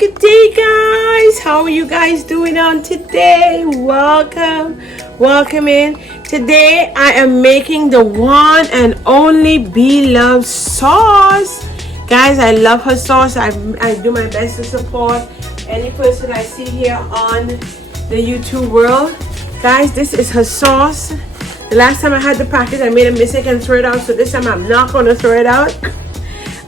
good day, guys. How are you guys doing on today? Welcome in. Today I am making the one and only Bloves sauce. Guys, I love her sauce. I do my best to support any person I see here on the YouTube world. Guys, this is her sauce. The last time I had the packet, I made a mistake and threw it out. So this time I'm not going to throw it out.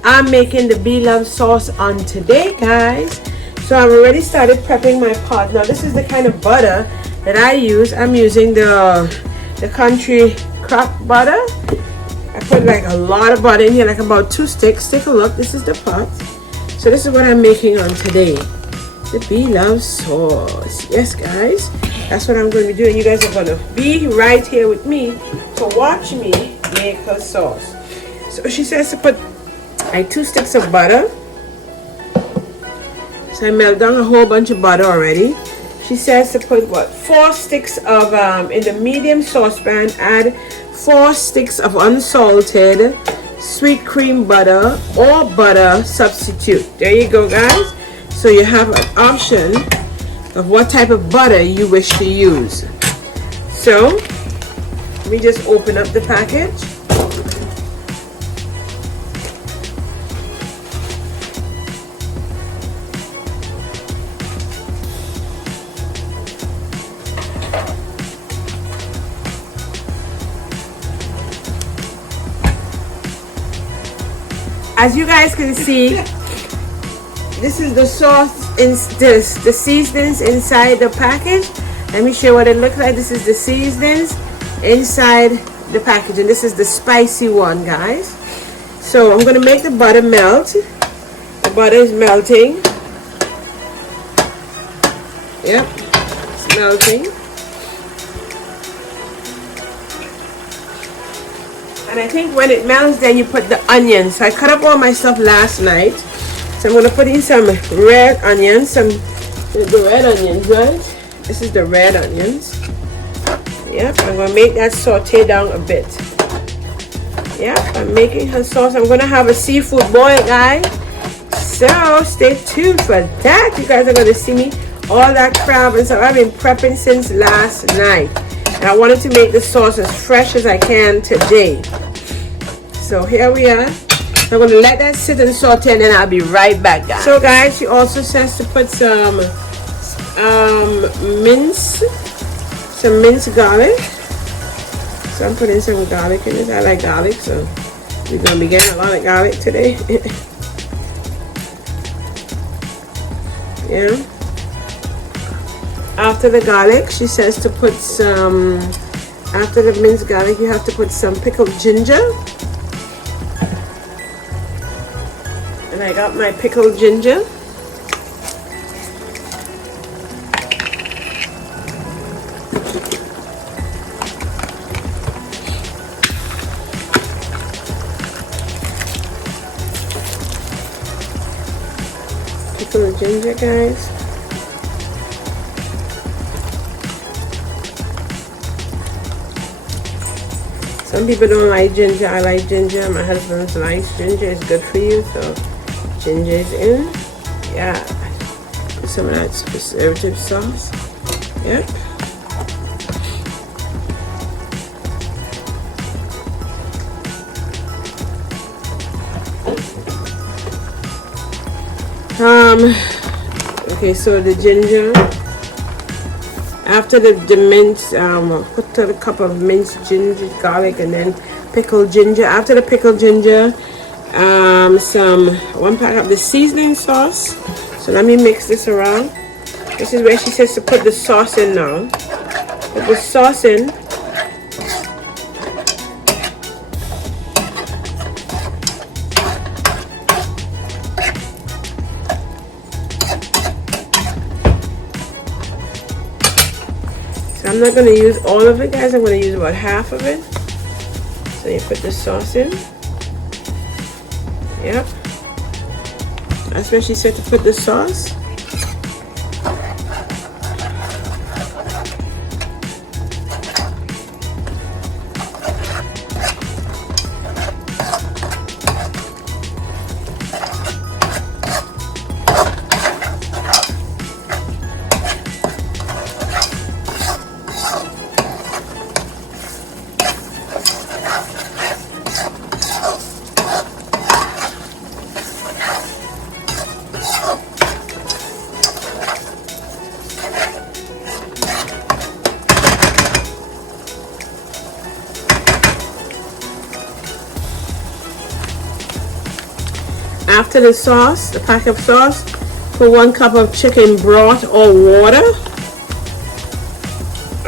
I'm making the Bloves sauce on today, guys. So I've already started prepping my pot. Now this is the kind of butter that I use. I'm using the country crock butter. I put like a lot of butter in here, like about 2 sticks. Take a look. This is the pot. So this is what I'm making on today. The Bloves sauce. Yes, guys. That's what I'm going to be doing. You guys are going to be right here with me to watch me make her sauce. So she says to put 2 sticks of butter. So I melt down a whole bunch of butter already. She says to put 4 sticks of in the medium saucepan, add 4 sticks of unsalted sweet cream butter or butter substitute. There you go, guys. So you have an option of what type of butter you wish to use. So let me just open up the package. As you guys can see, this is the sauce, the seasonings inside the package. Let me show you what it looks like. This is the seasonings inside the package, and this is the spicy one, guys. So I'm going to make the butter melt. The butter is melting. Yep, it's melting. And I think when it melts, then you put the onions. So I cut up all my stuff last night. So I'm going to put in some red onions. The red onions, right? This is the red onions. Yep, I'm going to make that saute down a bit. Yep, I'm making her sauce. I'm going to have a seafood boil, guys. So stay tuned for that. You guys are going to see me all that crab and stuff. I've been prepping since last night. And I wanted to make the sauce as fresh as I can today. So here we are. So I'm going to let that sit and saute, and then I'll be right back, guys. So guys, she also says to put some minced garlic. So I'm putting some garlic in this. I like garlic, so we're going to be getting a lot of garlic today. Yeah. After the garlic, she says to put some, after the minced garlic, you have to put some pickled ginger. And I got my pickled ginger. Pickled ginger, guys. Some people don't like ginger. I like ginger. My husband likes ginger. It's good for you. So ginger is in. Yeah. Put some of that preservative sauce. Yep. Okay, so the ginger. After the minced, put a cup of minced ginger, garlic, and then pickled ginger. After the pickled ginger, 1 pack of the seasoning sauce. So let me mix this around. This is where she says to put the sauce in now. Put the sauce in. I'm not going to use all of it, guys. I'm going to use about half of it. So you put the sauce in. Yep. That's where she said to put the sauce. After the sauce, the pack of sauce, put 1 cup of chicken broth or water.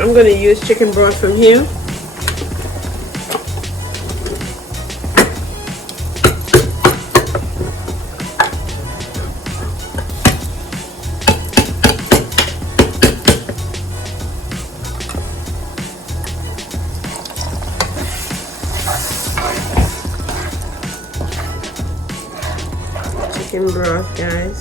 I'm going to use chicken broth from here. Chicken broth, guys.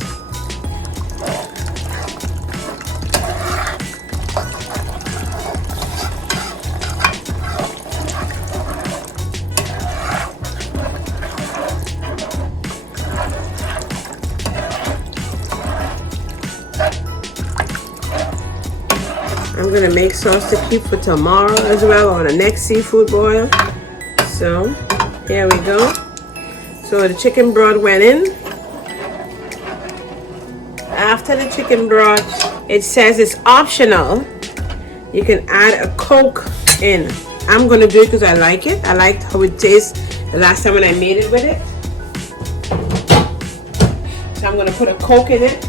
I'm gonna make sauce to keep for tomorrow as well, or the next seafood boil. So here we go. So the chicken broth went in. After the chicken broth, it says it's optional. You can add a Coke in. I'm gonna do it because I like it. I liked how it tastes the last time when I made it with it. So I'm gonna put a Coke in it.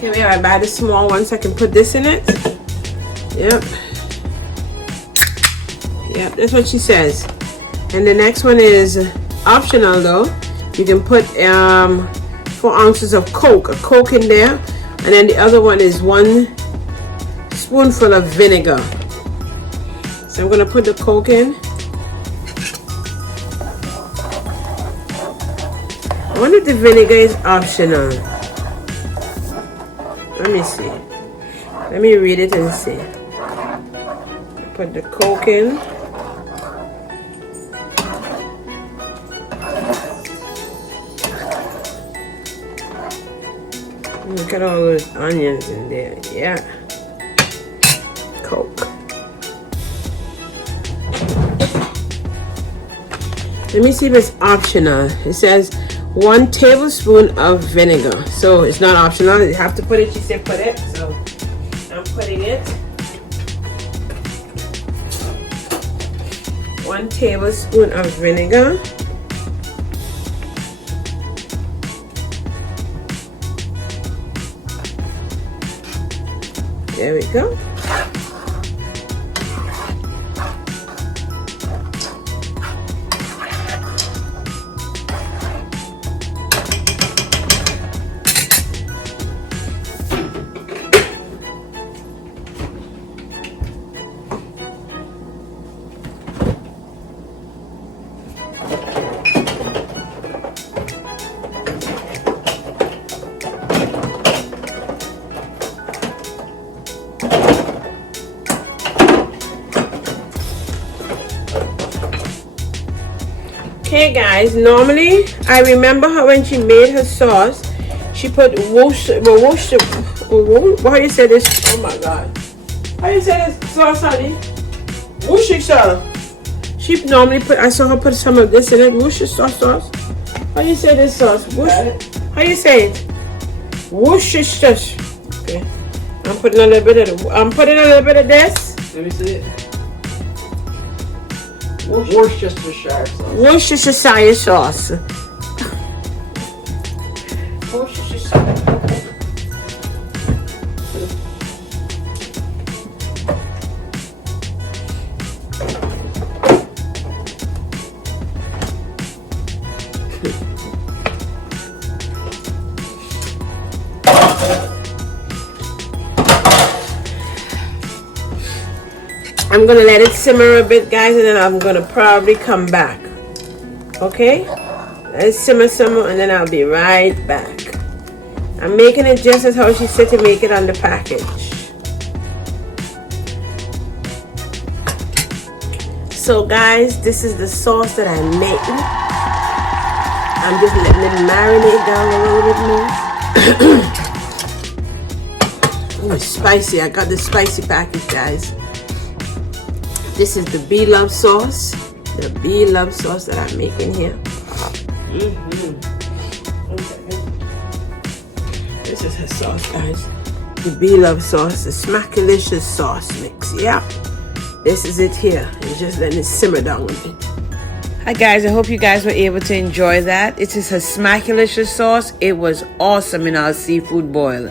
Here we are. I buy the small one so I can put this in it. Yep. Yep, that's what she says. And the next one is optional though. You can put 4 ounces of Coke, a Coke in there, and then the other one is 1 spoonful of vinegar. So I'm gonna put the Coke in. I wonder if the vinegar is optional. Let me see. Let me read it and see. Put the Coke in. Look at all those onions in there. Yeah. Coke. Let me see if it's optional. It says 1 tablespoon of vinegar. So it's not optional. You have to put it. She said put it. So I'm putting it. 1 tablespoon of vinegar. There we go. Okay guys, normally I remember her when she made her sauce, she put whoosh, how you say this? Oh my god, how you say this sauce, honey? Worcestershire. She normally put, I saw her put some of this in it. Worcestershire sauce. How you say this sauce? How you say it? Worcestershire. Okay, I'm putting a little bit of this. Let me see it. Worcestershire sauce. Worcestershire sauce. Worcestershire. I'm gonna let it simmer a bit, guys, and then I'm gonna probably come back. Okay, let it simmer, and then I'll be right back. I'm making it just as how she said to make it on the package. So guys, this is the sauce that I'm making. I'm just letting it marinate down a little bit more. Ooh, it's spicy. I got the spicy package, guys. This is the Bloves sauce. The Bloves sauce that I'm making here. her sauce, guys. The Bloves sauce, the Smackalicious Sauce mix. Yeah. This is it here. You just let it simmer down a bit. Hi guys, I hope you guys were able to enjoy that. It is her Smackalicious sauce. It was awesome in our seafood boil.